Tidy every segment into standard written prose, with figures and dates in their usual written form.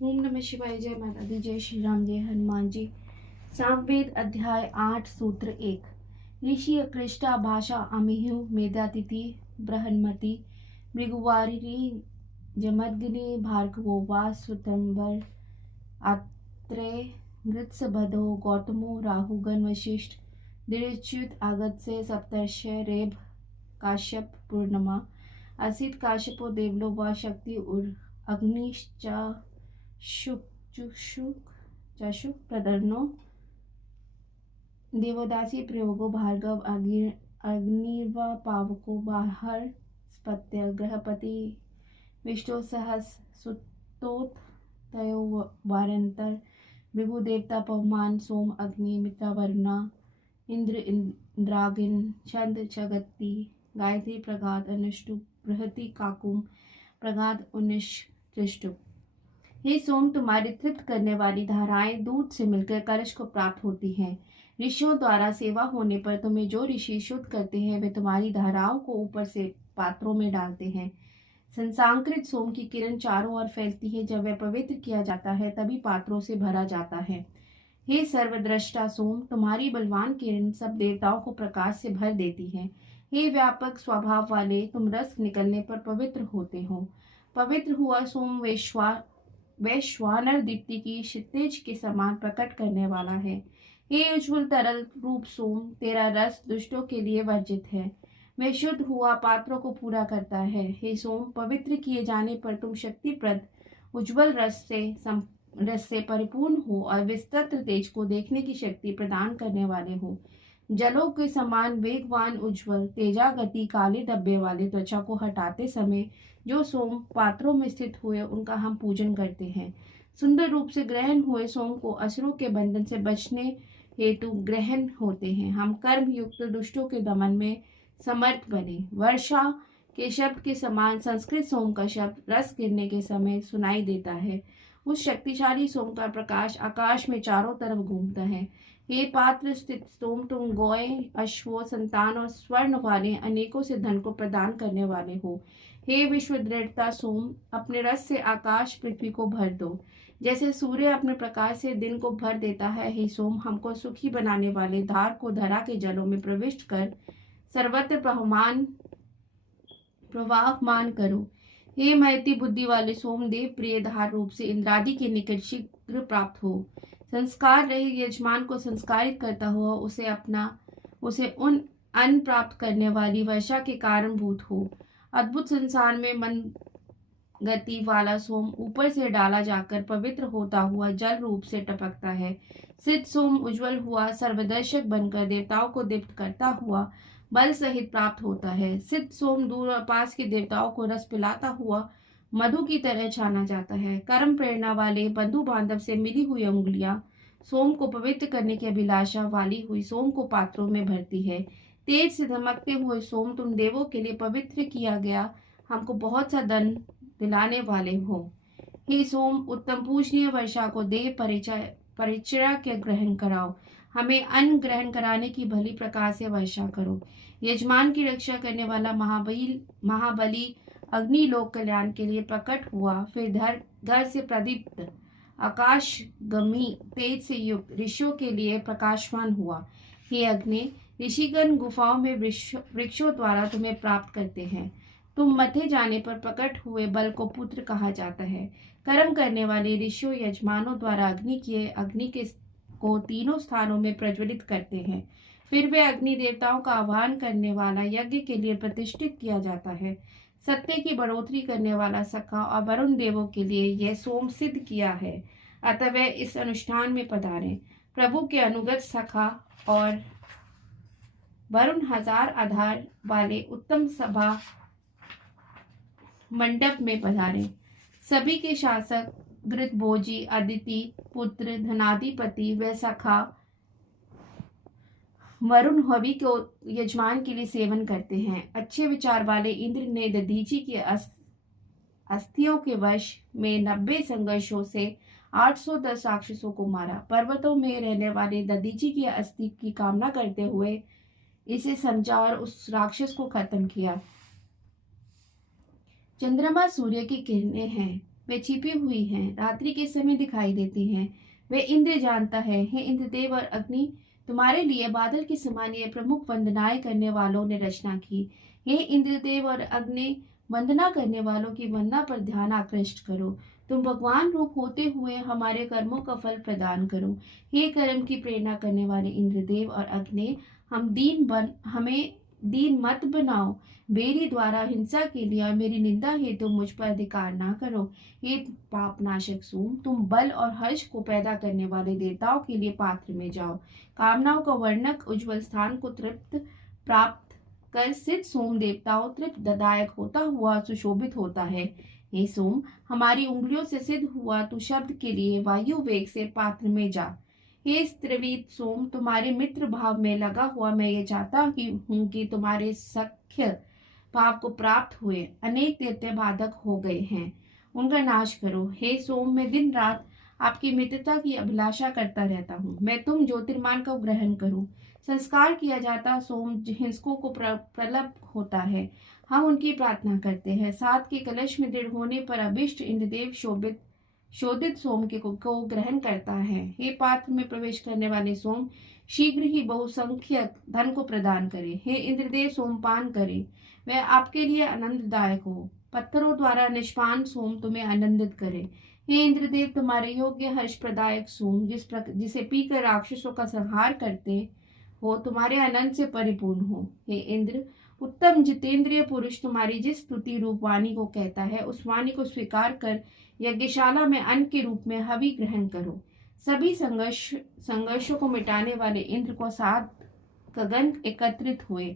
ओम नमः शिवाय। जय माता दी, जय श्री राम, जय हनुमान जी। सामवेद अध्याय 8 सूत्र 1। ऋषि अकृष्टा भाषा अमिहु मेधातिथि बृहन्मति मृगुवारिणी जमदग्नि भार्गवो वा सुतंबर आत्रेय मृत्सबधो गौतमो राहुगण वशिष्ठ दृढ़च्युत आगत से सप्तर्षय रेभ काश्यप पूर्णमा असित काश्यपो देवलो व शक्ति उर अग्निश्चा चशुक प्रदर्नो देवदासी प्रयोगो भार्गव अग्निर्वा पावको बाहर स्पत्य ग्रहपति विष्णु सहस सुतोत तयो वारंतर भृगु देवता पवमान सोम अग्नि मित्रा वरुणा इंद्र इंद्रागिन छंद जगति गायत्री प्रगाद अनुष्टु बृहति काकुम प्रगाद उनिष्टु। हे सोम, तुम्हारी तृप्त करने वाली धाराएं दूध से मिलकर कलश को प्राप्त होती हैं। ऋषियों द्वारा सेवा होने पर तुम्हें जो ऋषि शुद्ध करते हैं वे तुम्हारी धाराओं को ऊपर से पात्रों में डालते हैं। संसांकृत सोम की किरण चारों ओर फैलती है। जब वह पवित्र किया जाता है तभी पात्रों से भरा जाता है। हे सर्वद्रष्टा सोम, तुम्हारी बलवान किरण सब देवताओं को प्रकाश से भर देती है। हे व्यापक स्वभाव वाले, तुम रस निकलने पर पवित्र होते हो। पवित्र हुआ सोम वैश्वानर दीप्ति की क्षितिज के समान प्रकट करने वाला है। हे उज्ज्वल तरल रूप सोम, तेरा रस दुष्टों के लिए वर्जित है। वह शुद्ध हुआ पात्रों को पूरा करता है। हे सोम, पवित्र किए जाने पर तुम शक्तिप्रद उज्ज्वल रस से परिपूर्ण हो और विस्तृत तेज को देखने की शक्ति प्रदान करने वाले हो। जलों के समान वेगवान उज्ज्वल तेजा गति काले धब्बे वाले त्वचा को हटाते समय जो सोम पात्रों में स्थित हुए उनका हम पूजन करते हैं। सुंदर रूप से ग्रहण हुए सोम को असुरों के बंधन से बचने हेतु ग्रहण होते हैं। हम कर्म युक्त दुष्टों के दमन में समर्थ बने। वर्षा के शब्द के समान संस्कृत सोम का शब्द रस गिरने के समय सुनाई देता है। उस शक्तिशाली सोम का प्रकाश आकाश में चारों तरफ घूमता है। हे पात्र स्थित सोम, तुम गौए अश्वों संतान और स्वर्ण वाले अनेकों से धन को प्रदान करने वाले हो। हे विश्व दृढ़ता सोम, अपने रस से आकाश पृथ्वी को भर दो जैसे सूर्य अपने प्रकाश से दिन को भर देता है। हे सोम, हमको सुखी बनाने वाले धार को धरा के जलों में प्रविष्ट कर सर्वत्र प्रवाहमान करो। हे महती बुद्धि वाले सोम, देव प्रिय धार रूप से इंद्रादि के निकट शीघ्र प्राप्त हो। संस्कार रहित यजमान को संस्कारित करता हुआ उसे उन अन्न प्राप्त करने वाली वर्षा के कारणभूत हो। अद्भुत संसार में मन गति वाला सोम ऊपर से डाला जाकर पवित्र होता हुआ जल रूप से टपकता है। सिद्ध सोम उज्जवल हुआ सर्वदर्शक बनकर देवताओं को दीप्त करता हुआ बल सहित प्राप्त होता है। सिद्ध सोम दूर और पास के देवताओं को रस पिलाता हुआ मधु की तरह छाना जाता है। कर्म प्रेरणा वाले बंधु बांधव से मिली हुई उंगलियां सोम को पवित्र करने की अभिलाषा वाली हुई सोम को पात्रों में भरती है। तेज से धमकते हुए सोम, तुम देवों के लिए पवित्र किया गया हमको बहुत सा धन दिलाने वाले हो। हे सोम, उत्तम पूजनीय वर्षा को देव परिचर्या के ग्रहण कराओ। हमें अन्न ग्रहण कराने की भली प्रकार से वर्षा करो। यजमान की रक्षा करने वाला महाबली अग्नि लोक कल्याण के लिए प्रकट हुआ। फिर घर से प्रदीप्त आकाशगमी तेज से युक्त ऋषियों के लिए प्रकाशवान हुआ। हे अग्नि, ऋषिगण गुफाओं में वृक्षों द्वारा तुम्हें प्राप्त करते हैं। तुम मथे जाने पर प्रकट हुए बल को पुत्र कहा जाता है। कर्म करने वाले ऋषियों यजमानों द्वारा अग्नि को तीनों स्थानों में प्रज्वलित करते हैं। फिर वे अग्नि देवताओं का आह्वान करने वाला यज्ञ के लिए प्रतिष्ठित किया जाता है। सत्य की बढ़ोतरी करने वाला सखा और वरुण देवों के लिए यह सोम सिद्ध किया है। अतः वे इस अनुष्ठान में पधारें। प्रभु के अनुगत सखा और वरुण 1000 आधार वाले उत्तम सभा मंडप में पधारे। सभी के शासक घृतभोजी अदिति पुत्र धनाधिपति व सखा वरुण हवि को यजमान के लिए सेवन करते हैं। अच्छे विचार वाले इंद्र ने दधीचि की अस्थियों के वश में 90 संघर्षों से 810 राक्षसों को मारा। पर्वतों में रहने वाले दधीचि की अस्थि की कामना करते हुए इसे समझा और उस राक्षस को खत्म किया। चंद्रमा सूर्य की किरणें हैं। वे छिपी हुई हैं, रात्रि के समय दिखाई देती हैं। वे इंद्र जानता है। हे इंद्रदेव और अग्नि, तुम्हारे लिए बादल के समान ये प्रमुख वंदनाएं करने वालों ने रचना की। हे इंद्रदेव और अग्नि, वंदना करने वालों की वंदना पर ध्यान आकृष्ट करो। तुम भगवान रूप होते हुए हमारे कर्मों का फल प्रदान करो। हे कर्म की प्रेरणा करने वाले इंद्रदेव और अग्नि, हमें दीन मत बनाओ। मेरी द्वारा हिंसा के लिए और मेरी निंदा हेतु मुझ पर अधिकार ना करो। हे पापनाशक सोम, तुम बल और हर्ष को पैदा करने वाले देवताओं के लिए पात्र में जाओ। कामनाओं का वर्णक उज्जवल स्थान को तृप्त प्राप्त कर सिद्ध सोम देवताओं तृप्तदायक होता हुआ सुशोभित होता है। हे सोम, हमारी उंगलियों से सिद्ध हुआ तू शब्द के लिए वायु वेग से पात्र में जा। हे त्रिवीत सोम, तुम्हारे मित्र भाव में लगा हुआ मैं ये चाहता हूँ कि तुम्हारे सख्य भाव को प्राप्त हुए अनेक दैत्य बाधक हो गए हैं, उनका नाश करो। हे सोम, मैं दिन रात आपकी मित्रता की अभिलाषा करता रहता हूँ। मैं तुम ज्योतिर्मान को ग्रहण करूँ। संस्कार किया जाता सोम हिंसकों को प्रलप होता है, हम उनकी प्रार्थना करते हैं। सात के कलश में दृढ़ होने पर अभिष्ट इंद्रदेव शोधित सोम को ग्रहण करता है। हे पात्र में प्रवेश करने वाले सोम, शीघ्र ही बहुसंख्यक धन को प्रदान करे। हे इंद्रदेव, सोमपान करे, वह आपके लिए आनंददायक हो। पत्थरों द्वारा निष्पान सोम तुम्हें आनंदित करे। हे इंद्रदेव, तुम्हारे योग्य हर्ष प्रदायक सोम, जिसे पीकर राक्षसों का संहार करते हो, तुम्हारे आनंद से परिपूर्ण हो। हे इंद्र, उत्तम जितेंद्रिय पुरुष तुम्हारी जिस स्तुति रूप वाणी को कहता है, उस वाणी को स्वीकार कर यज्ञशाला में अन्न के रूप में हवि ग्रहण करो। सभी संघर्षों को मिटाने वाले इंद्र को 7 गगन एकत्रित हुए।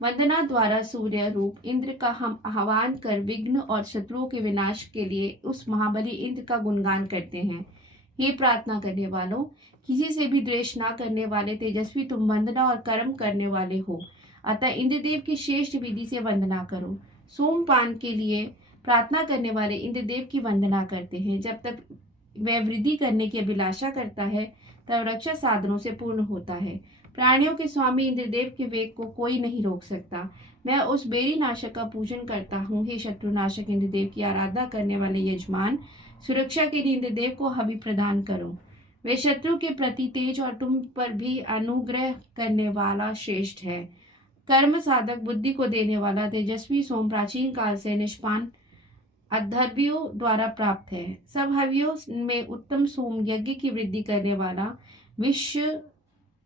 वंदना द्वारा सूर्य रूप इंद्र का हम आह्वान कर विघ्न और शत्रुओं के विनाश के लिए उस महाबली इंद्र का गुणगान करते हैं। हे प्रार्थना करने वालों, किसी से भी द्वेष न करने वाले तेजस्वी, तुम वंदना और कर्म करने वाले हो, अतः इंद्रदेव की श्रेष्ठ विधि से वंदना करो। सोमपान के लिए प्रार्थना करने वाले इंद्रदेव की वंदना करते हैं। जब तक वह वृद्धि करने की अभिलाषा करता है, तब रक्षा साधनों से पूर्ण होता है। प्राणियों के स्वामी इंद्रदेव के वेग को कोई नहीं रोक सकता। मैं उस बेरी नाशक का पूजन करता हूँ। हे शत्रुनाशक इंद्रदेव की आराधना करने वाले यजमान, सुरक्षा के लिए इंद्रदेव को हवि प्रदान करो। वे शत्रु के प्रति तेज और तुम पर भी अनुग्रह करने वाला श्रेष्ठ है। कर्म साधक बुद्धि को देने वाला तेजस्वी सोम प्राचीन काल से निष्पान अध्वर्यों द्वारा प्राप्त है। सब हवियों में उत्तम सोम यज्ञ की वृद्धि करने वाला, विश्व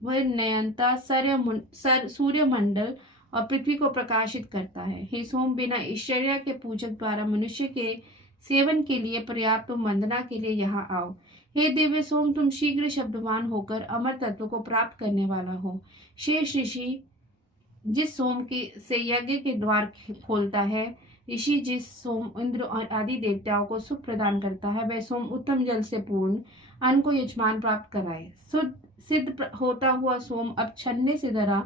नयनता सूर्य मंडल और पृथ्वी को प्रकाशित करता है। हे सोम, बिना ऐश्वर्य के पूजक द्वारा मनुष्य के सेवन के लिए पर्याप्त, तुम वंदना के लिए यहाँ आओ। हे दिव्य सोम, तुम शीघ्र शब्दवान होकर अमर तत्व को प्राप्त करने वाला हो। शेष ऋषि जिस सोम से यज्ञ के द्वार खोलता है, ऋषि जिस सोम इंद्र और आदि देवताओं को सुख प्रदान करता है, वह सोम उत्तम जल से पूर्ण अन्न को यजमान प्राप्त कराए। सिद्ध होता हुआ सोम अब छन्ने से धरा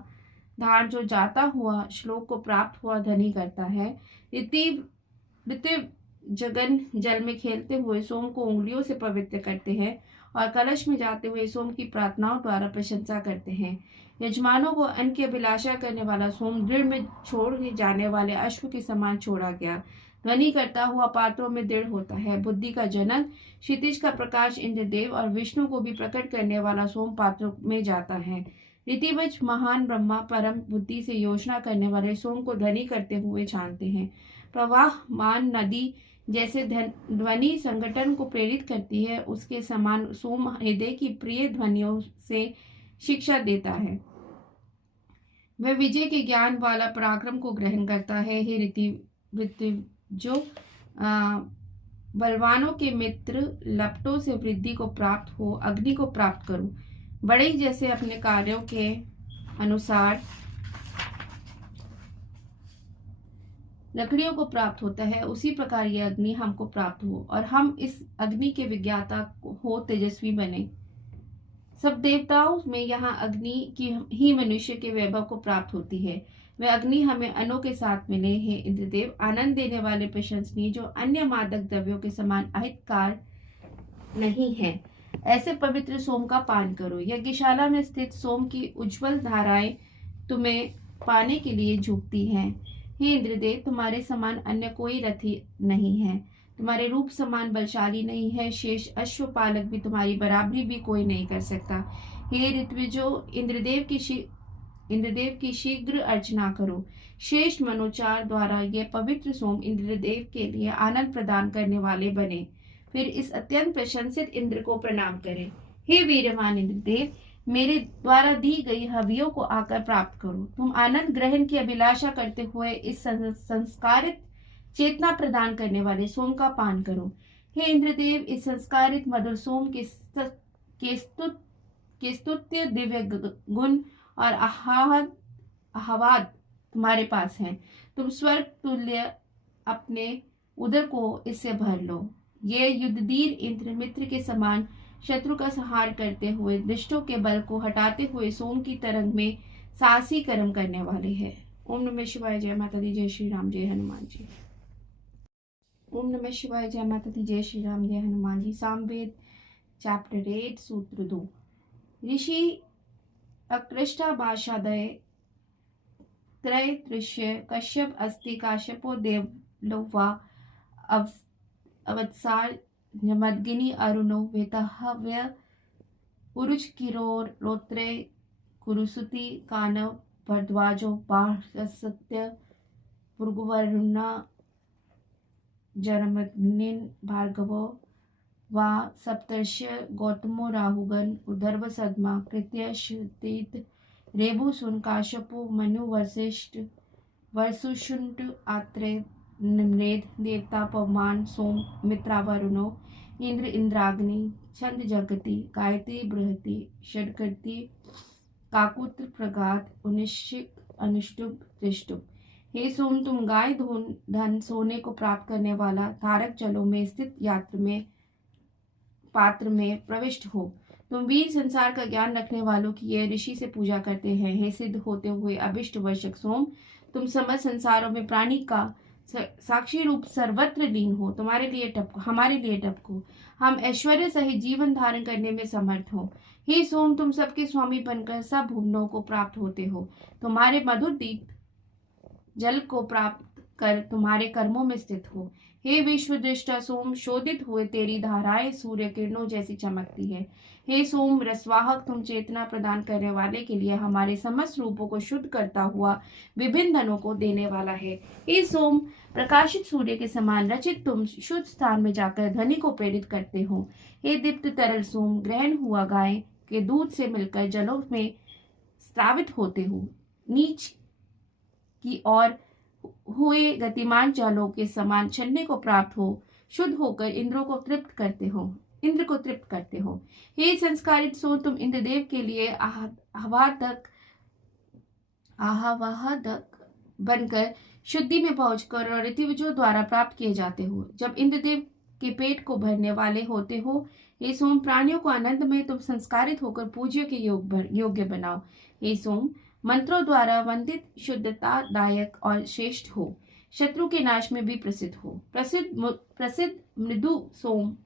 धार जो जाता हुआ श्लोक को प्राप्त हुआ धनी करता है। ऋतिव जगन जल में खेलते हुए सोम को उंगलियों से पवित्र करते हैं और कलश में जाते हुए सोम की प्रार्थनाओं द्वारा प्रशंसा करते हैं। यजमानों को अन्न की अभिलाषा करने वाला सोम दृढ़ में छोड़ जाने वाले अश्व के समान छोड़ा गया। ध्वनि करता हुआ पात्रों में दृढ़ होता है। बुद्धि का जनक, क्षितिज का प्रकाश इंद्रदेव और विष्णु को भी प्रकट करने वाला सोम पात्रों में जाता है। ऋतिवज महान ब्रह्मा परम बुद्धि से योजना करने वाले सोम को ध्वनि करते हुए जानते हैं। प्रवाहमान नदी जैसे ध्वनि संगठन को प्रेरित करती है, उसके समान सोम हृदय की प्रिय ध्वनियों से शिक्षा देता है। वह विजय के ज्ञान वाला पराक्रम को ग्रहण करता है। हे ऋतिव्यो, बलवानों के मित्र, लपटों से वृद्धि को प्राप्त हो अग्नि को प्राप्त करो। बड़े जैसे अपने कार्यों के अनुसार लकड़ियों को प्राप्त होता है, उसी प्रकार यह अग्नि हमको प्राप्त हो और हम इस अग्नि के विज्ञाता हो तेजस्वी बने। सब देवताओं में यहाँ अग्नि की ही मनुष्य के वैभव को प्राप्त होती है। वह अग्नि हमें अनों के साथ मिले। हे इंद्रदेव, आनंद देने वाले प्रशंसनीय, जो अन्य मादक द्रव्यों के समान अहितकार नहीं है, ऐसे पवित्र सोम का पान करो। यज्ञशाला में स्थित सोम की उज्जवल धाराएं तुम्हें पाने के लिए झुकती हैं। हे इंद्रदेव, तुम्हारे समान अन्य कोई रथी नहीं है। तुम्हारे रूप समान बलशाली नहीं है, शेष अश्वपालक भी तुम्हारी बराबरी भी कोई नहीं कर सकता। हे ऋत्विजो, इंद्रदेव की शीघ्र अर्चना करो। श्रेष्ठ मनोचार द्वारा ये पवित्र सोम इंद्रदेव के लिए आनंद प्रदान करने वाले बने। फिर इस अत्यंत प्रशंसित इंद्र को प्रणाम करें। हे वीरवान इंद्रदेव, मेरे द्वारा दी गई हवियों को आकर प्राप्त करो। तुम आनंद ग्रहण की अभिलाषा करते हुए इस संस्कारित चेतना प्रदान करने वाले सोम का पान करो। हे इंद्रदेव, इस संस्कारित मधुर सोम के स्तुत्य दिव्य गुण और आह्लाद तुम्हारे पास हैं। तुम स्वर्ग तुल्य अपने उदर को इससे भर लो। ये युद्धधीर इंद्र मित्र के समान शत्रु का संहार करते हुए दुष्टों के बल को हटाते हुए सोम की तरंग में साहसी कर्म करने वाले हैं। ओम नमः शिवाय। जय माता दी। जय श्री राम। जय हनुमान जी। ओम नमः शिवाय। जय माता दी। जय श्री राम। जय हनुमान जी। सामवेद चैप्टर 8 सूत्र 2। ऋषि अकृष्टा भाषादय त्रय दृश्य कश्यप अस्ति काश्यपो देवलोवा अवत्सार मदगिनी अरुणो वेतहव्य उरुच किरोर रोत्रे कुरुसुति कानव भरद्वाजो बाह्यसत्य भृगुवरुणा जरमग्निन भार्गवो वा सप्तर्ष्य गौतमो राहुगन उदर्व सद्मा कृत्य शुतीत रेभु सुन काश्यपो मनु वशिष्ठ वर्षुषुंट आत्रे निम्रेद देवता पवमान सोम मित्रावरुणो इंद्र इंद्राग्नि छंद जगति गायत्री बृहति षडकृति काकुत्र प्रगात उनिश्चिक अनुष्टुप त्रिष्टुप। हे सोम, तुम गाय धन सोने को प्राप्त करने वाला धारक जलों में स्थित पात्र में प्रविष्ट हो। तुम वीर संसार का ज्ञान रखने वालों की ये ऋषि से पूजा करते हैं। हे सिद्ध होते हुए अभिष्ट वर्षक सोम, तुम समस्त संसारों में प्राणी का साक्षी रूप सर्वत्र लीन हो। तुम्हारे लिए टपको, हमारे लिए टपको। हम ऐश्वर्य सहित जीवन धारण करने में समर्थ हो। हे सोम, तुम सबके स्वामी बनकर सब भुवनों को प्राप्त होते हो। तुम्हारे मधुर दीप जल को प्राप्त कर तुम्हारे कर्मों में स्थित हो। हे विश्व दृष्टा सोम, शोधित हुए तेरी धाराएं सूर्य किरणों जैसी चमकती है। हे सोम रसवाहक, तुम चेतना प्रदान करने वाले के लिए हमारे समस्त रूपों को शुद्ध करता हुआ विभिन्न धनों को देने वाला है। हे सोम, प्रकाशित सूर्य के समान रचित तुम शुद्ध स्थान में जाकर ध्वनि को प्रेरित करते हो। हे दीप्त तरल सोम, ग्रहण हुआ गाय के दूध से मिलकर जलों में स्रावित होते हो। नीच की ओर हुए गतिमान जलों के समान छन्ने को प्राप्त हो, शुद्ध होकर इंद्र को तृप्त करते हो। हे संस्कारित सोम, तुम इंद्रदेव के लिए आह्वादक बनकर शुद्धि में पहुंचकर और ऋतिविजों द्वारा प्राप्त किए जाते हो। जब इंद्रदेव के पेट को भरने वाले होते हो, हे सोम, प्राणियों को आनंद में तुम संस्कारित होकर पूज्य के योग्य बनाओ। हे सोम, मंत्रों द्वारा वंदित शुद्धतादायक और श्रेष्ठ हो, शत्रु के नाश में भी प्रसिद्ध हो। प्रसिद्ध मृदु सोम,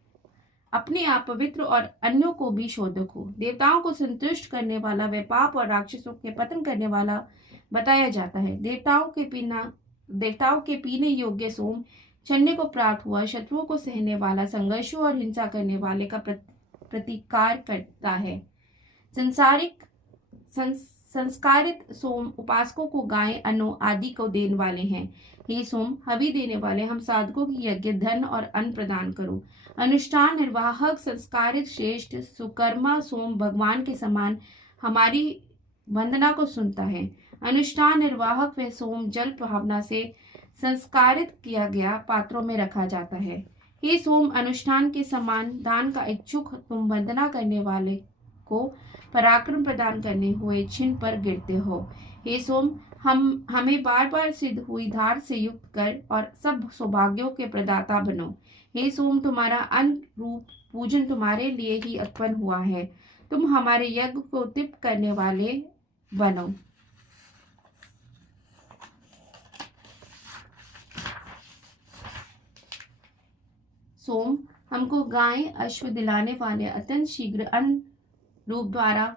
अपने आप पवित्र और अन्यों को भी शोधक हो। देवताओं को संतुष्ट करने वाला व पाप और राक्षसों के पतन करने वाला बताया जाता है। देवताओं के पीने योग्य सोम, छन्ने को प्राप्त हुआ, शत्रुओं को सहने वाला, संघर्षों और हिंसा करने वाले का प्रतिकार करता है। संस्कारित सोम, उपासकों को गाय अन्न आदि को देने वाले हैं। हे सोम, हवि देने वाले हम साधकों की यज्ञ धन और अन्न प्रदान करो। अनुष्ठान निर्वाहक संस्कारित श्रेष्ठ सुकर्मा सोम, भगवान के समान हमारी वंदना को सुनता है। अनुष्ठान निर्वाहक व सोम जल भावना से संस्कारित किया गया पात्रों में रखा जाता है। हे सोम, अनुष्ठान के समान दान का इच्छुक तुम वंदना करने वाले को पराक्रम प्रदान करने हुए छिन पर गिरते हो। हे सोम, हमें बार बार सिद्ध हुई धार से युक्त कर और सब सौभाग्यों के प्रदाता बनो। हे सोम, तुम्हारा अन्न रूप पूजन तुम्हारे लिए ही उत्पन्न हुआ है। तुम हमारे यज्ञ को तृप्त करने वाले बनो। सोम, हमको गाय अश्व दिलाने वाले अत्यंत शीघ्र अन्न रूप द्वारा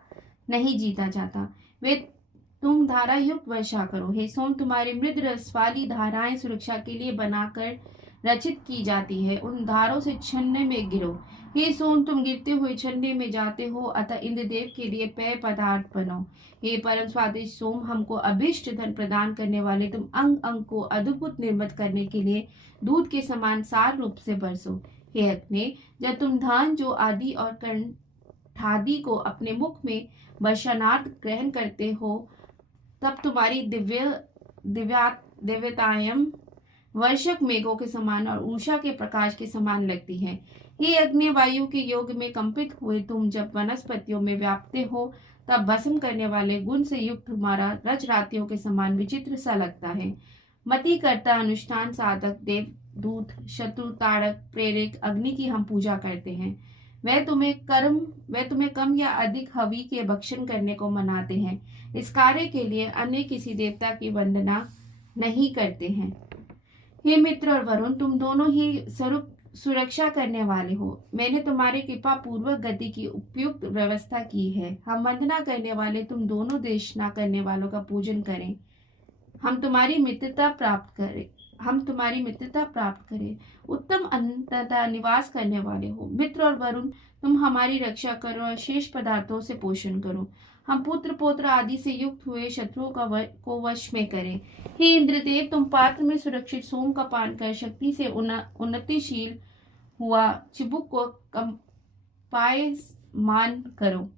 नहीं जीता जाता, वे तुम धारा युक्त वर्षा करो। हे सोम, तुम्हारी मृद रस वाली धाराएं सुरक्षा के लिए बनाकर रचित की जाती है, उन धारों से छन्ने में गिरो। हे सोम, तुम गिरते हुए छन्ने में जाते हो, अतः इंद्रदेव के लिए पेय पदार्थ बनो। हे परम स्वादिष्ट सोम, हमको अभिष्ट धन प्रदान करने वाले तुम अंग अंग को अद्भुत निर्मित करने के लिए दूध के समान सार रूप से बरसो। हे अग्नि, जब तुम धान जो आदि और कंठादि को अपने मुख में वर्षणार्थ ग्रहण करते हो, तब तुम्हारी दिव्यताएं वर्षक मेघों के समान और उषा के प्रकाश के समान लगती है। हे अग्नि, वायु के योग में कंपित हुए तुम जब वनस्पतियों में व्यापते हो, तब भस्म करने वाले गुण से युक्त तुम्हारा रज रातियों के समान विचित्र सा लगता है। मति कर्ता, अनुष्ठान साधक, देवदूत, शत्रु ताड़क, प्रेरक अग्नि की हम पूजा करते हैं। वह तुम्हें कम या अधिक हवि के भक्षण करने को मनाते हैं। इस कार्य के लिए अन्य किसी देवता की वंदना नहीं करते हैं। हे मित्र और वरुण, तुम दोनों ही स्वरूप सुरक्षा करने वाले हो। मैंने तुम्हारी कृपा पूर्वक गति की उपयुक्त व्यवस्था की है। हम वंदना करने वाले तुम दोनों देशना करने वालों का पूजन करें। हम तुम्हारी मित्रता प्राप्त करें। उत्तम अन्न तथा निवास करने वाले हो। मित्र और वरुण, तुम हमारी रक्षा करो और शेष पदार्थों से पोषण करो। हम पुत्र पौत्र आदि से युक्त हुए शत्रुओं को वश में करें। हे इंद्रदेव, तुम पात्र में सुरक्षित सोम का पान कर शक्ति से उन्नतिशील हुआ चिबुक को कंपायमान करो।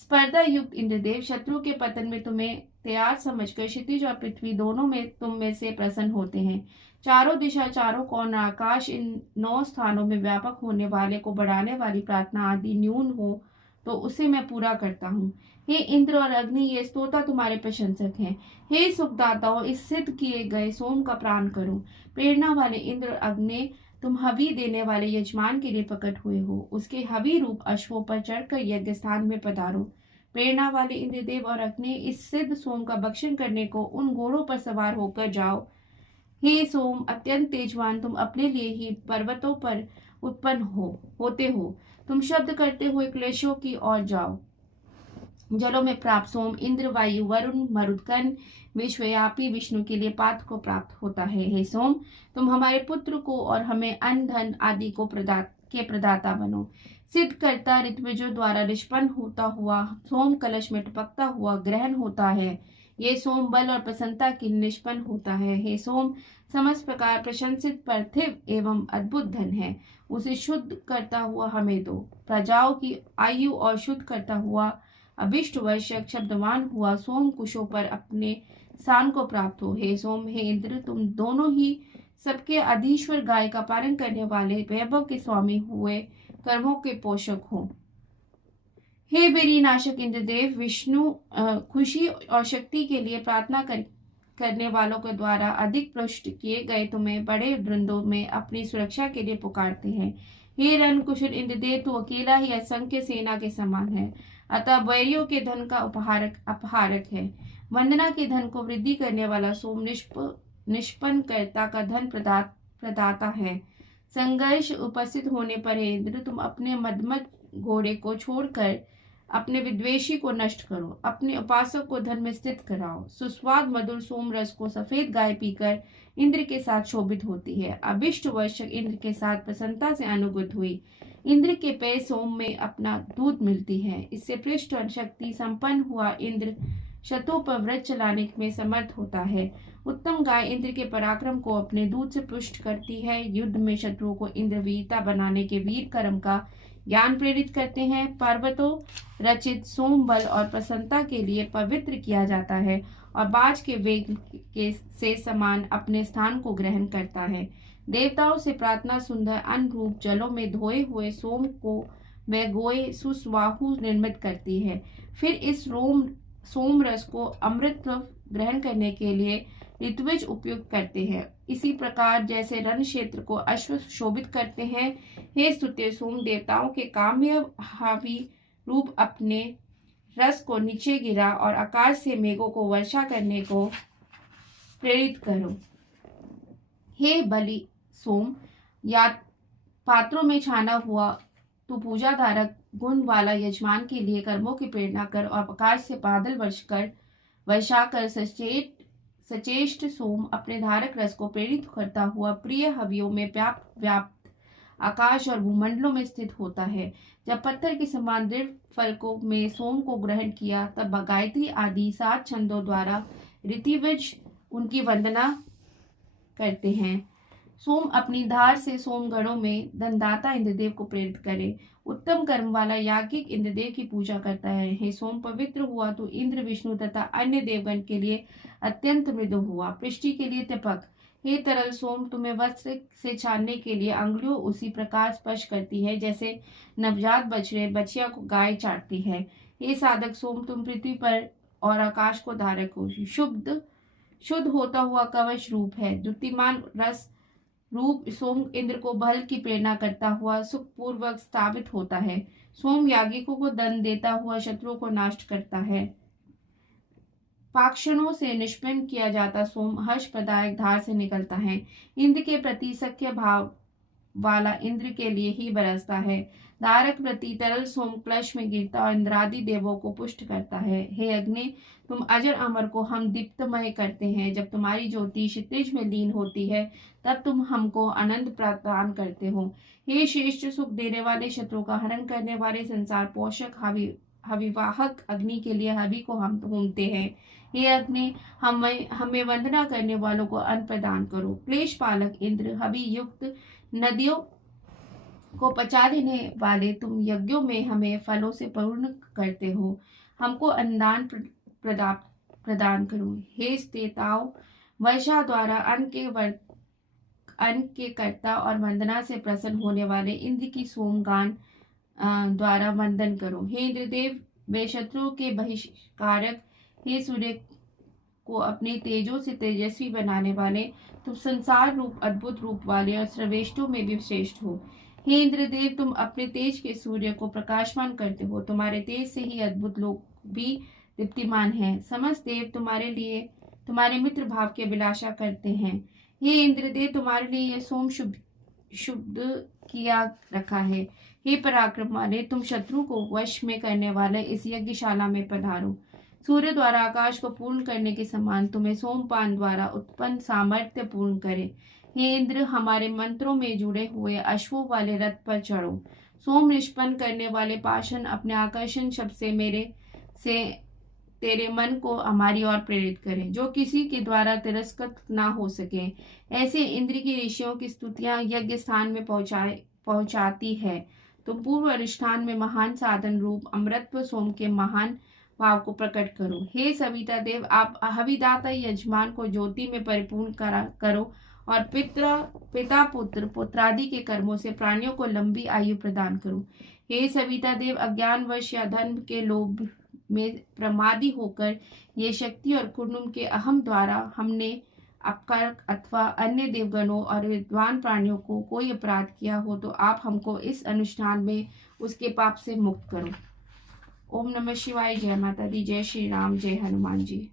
स्पर्धा युक्त इंद्रदेव, शत्रु के पतन में तुम्हें तैयार समझकर क्षितिज और पृथ्वी दोनों में तुम में से प्रसन्न होते हैं। चारों दिशा, चारों कोण, आकाश, इन 9 स्थानों में व्यापक होने वाले को बढ़ाने वाली प्रार्थना आदि न्यून हो तो उसे मैं पूरा करता हूँ। हे इंद्र और अग्नि, ये स्तोता तुम्हारे प्रशंसक हैं। हे सुखदाताओं, इस सिद्ध किए गए सोम का प्राण करो। प्रेरणा वाले इंद्र और अग्नि, तुम हवि देने वाले यजमान के लिए प्रकट हुए हो। उसके हवि रूप अश्वों पर चढ़कर यज्ञ स्थान में पधारो। प्रेरणा वाले इंद्रदेव और अग्नि, इस सिद्ध सोम का भक्षण करने को उन घोड़ों पर सवार होकर जाओ। हे सोम, अत्यंत तेजवान, तुम अपने लिए ही पर्वतों पर उत्पन्न होते हो। तुम शब्द करते हुए क्लेशों की ओर जाओ। जलों में प्राप्त सोम इंद्र, वायु, वरुण, मरुदगण, विश्वव्यापी विष्णु के लिए पात्र को प्राप्त होता है। हे सोम, तुम हमारे पुत्र को और हमें अन्न धन आदि को प्रदाता बनो। सिद्ध करता ऋत्विजों द्वारा निष्पन्न होता हुआ सोम कलश में टपकता हुआ ग्रहण होता है। ये सोम बल और प्रसन्नता की निष्पन्न होता है। हे सोम, समस्त प्रकार प्रशंसित पार्थिव एवं अद्भुत धन है, उसे शुद्ध करता हुआ हमें दो। प्रजाओं की आयु और शुद्ध करता हुआ अभिष्ट वर्षक शब्दवान हुआ सोम कुशों पर अपने स्थान को प्राप्त हो। हे सोम, हे इंद्र, तुम दोनों ही सबके अधीश्वर गाय का पालन करने वाले वैभव के स्वामी हुए कर्मों के पोषक हो। हे बेरी नाशक इंद्रदेव, विष्णु खुशी और शक्ति के लिए प्रार्थना करने वालों के द्वारा अधिक पृष्ठ किए गए तुम्हें बड़े वृंदों में अपनी सुरक्षा के लिए पुकारते हैं। हे रण कुशल इंद्रदेव, तू अकेला ही असंख्य सेना के समान है, अतः वैरियों के धन का अपहारक है। वंदना के धन को वृद्धि करने वाला सोम निष्पन्न कर्ता का धन प्रदाता है। संघर्ष उपस्थित होने पर हे इंद्र, तुम अपने मदमत घोड़े को छोड़कर अपने विद्वेषी को नष्ट करो। अपने उपासक को धन में स्थित कराओ। सुस्वाद मधुर सोम रस को सफेद गाय पीकर इंद्र के साथ शोभित होती है। अभिष्ट वर्षक इंद्र के साथ प्रसन्नता से अनुगत हुई इंद्र के पेय सोम में अपना दूध मिलती है। इससे पृष्ठ और शक्ति संपन्न हुआ इंद्र शत्रुओं पर व्रत चलाने में समर्थ होता है। उत्तम गाय इंद्र के पराक्रम को अपने दूध से पुष्ट करती है। युद्ध में शत्रुओं को इंद्र वीरता बनाने के वीर कर्म का ज्ञान प्रेरित करते हैं। पर्वतों रचित सोम बल और प्रसन्नता के लिए पवित्र किया जाता है और बाज के वेग से समान अपने स्थान को ग्रहण करता है। देवताओं से प्रार्थना सुंदर अन्न रूप जलों में धोए हुए सोम को वह गोए सुस्वाहु निर्मित करती है। फिर इस सोम रस को अमृत ग्रहण करने के लिए ऋत्विज उपयुक्त करते हैं। इसी प्रकार जैसे रण क्षेत्र को अश्व शोभित करते हैं, हे स्तुत्य सोम, देवताओं के काम्य हावी रूप अपने रस को नीचे गिरा और आकाश से मेघों को वर्षा करने को प्रेरित करो। हे बलि सोम, या पात्रों में छाना हुआ तू पूजा धारक गुण वाला यजमान के लिए कर्मों की प्रेरणा कर और आकाश से बादल वर्षा कर सचेष्ट सोम अपने धारक रस को प्रेरित करता हुआ प्रिय हवियों में व्याप्त आकाश और भूमंडलों में स्थित होता है। जब पत्थर के समान दृढ़ फलकों में सोम को ग्रहण किया, तब गायत्री आदि 7 छंदों द्वारा ऋतिविज उनकी वंदना करते हैं। सोम अपनी धार से सोमगणों में धनदाता इंद्रदेव को प्रेरित करे। उत्तम कर्म वाला याज्ञिक इंद्रदेव की पूजा करता है। हे सोम, पवित्र हुआ तो इंद्र, विष्णु तथा अन्य देवगण के लिए अत्यंत मृदु हुआ। पृष्टि के लिए त्यपक। हे तरल सोम, तुम्हें वस्त्र से छानने के लिए अंगुलियों उसी प्रकार स्पर्श करती है जैसे नवजात बछड़े बछिया को गाय चाटती है। हे साधक सोम, तुम पृथ्वी पर और आकाश को धारक हो। शुद्ध होता हुआ कवच रूप है। द्युतिमान रस रूप सोम इंद्र को बल की प्रेरणा करता हुआ सुखपूर्वक स्थापित होता है। सोम याज्ञिकों को दंड देता हुआ शत्रुओं को नष्ट करता है। पाक्षणों से निष्पन्न किया जाता सोम हर्ष प्रदायक धार से निकलता है। इंद्र के प्रति सख्य भाव वाला इंद्र के लिए ही बरसता है। धारक प्रति तरल सोम क्लश में गिरता और इंद्रादि देवों को पुष्ट करता है। हे अग्नि, तुम अजर अमर को हम दीप्तमय करते हैं। जब तुम्हारी ज्योति क्षितिज में लीन होती है, तब तुम हमको आनंद प्रदान करते हो। हे श्रेष्ठ, सुख देने वाले, शत्रु का हरण करने वाले, संसार पोषक हविवाहक अग्नि के लिए हवि को हम होमते हैं। हे अग्नि, हमें वंदना करने वालों को अन्न प्रदान करो। क्लेश पालक इंद्र, हवि युक्त नदियों को पचा देने वाले, तुम यज्ञों में हमें फलों से पूर्ण करते हो। हमको अन्नदान प्रदान करो। हे स्तेताओ, वर्षा द्वारा अन्न के कर्ता और वंदना से प्रसन्न होने वाले इंद्र की सोमगान द्वारा वंदन करो। हे इंद्रदेव, वे शत्रुओं के बहिष्कारक, हे सूर्य को अपने तेजों से तेजस्वी बनाने वाले, तुम संसार रूप अद्भुत रूप वाले और श्रेष्ठों में भी श्रेष्ठ हो। हे इंद्रदेव, तुम अपने तेज के सूर्य को प्रकाशमान करते हो। तुम्हारे तेज से ही अद्भुत लोग भी दीप्तिमान हैं। समस्त देव तुम्हारे मित्र भाव की अभिलाषा करते हैं। हे इंद्रदेव, तुम्हारे लिए यह सोम शुद्ध किया रखा है। हे पराक्रम वाले, तुम शत्रु को वश में करने वाले इस यज्ञशाला में पधारो। सूर्य द्वारा आकाश को पूर्ण करने के समान तुम्हें सोमपान द्वारा उत्पन्न सामर्थ्य पूर्ण करे। हे इंद्र, हमारे मंत्रों में जुड़े हुए अश्वों वाले रथ पर चढ़ो। सोम निष्पन्न करने वाले पाषाण अपने आकर्षण शब्द से तेरे मन को हमारी ओर प्रेरित करें, जो किसी के द्वारा तिरस्कृत ना हो सके। ऐसे इंद्र की ऋषियों की स्तुतियां यज्ञ स्थान में पहुंचाती है। तुम पूर्व अनुष्ठान में महान साधन रूप अमृतत्व सोम के महान भाव को प्रकट करो। हे सविता देव, आप हविदाता यजमान को ज्योति में परिपूर्ण करो और पिता पुत्र पुत्रादि के कर्मों से प्राणियों को लंबी आयु प्रदान करो। हे सविता देव, अज्ञानवश या धन के लोभ में प्रमादी होकर ये शक्ति और कुंडुम के अहम द्वारा हमने अपकार अथवा अन्य देवगणों और विद्वान प्राणियों को कोई अपराध किया हो, तो आप हमको इस अनुष्ठान में उसके पाप से मुक्त करो। ओम नमः शिवाय। जय माता दी। जय श्री राम। जय हनुमान जी।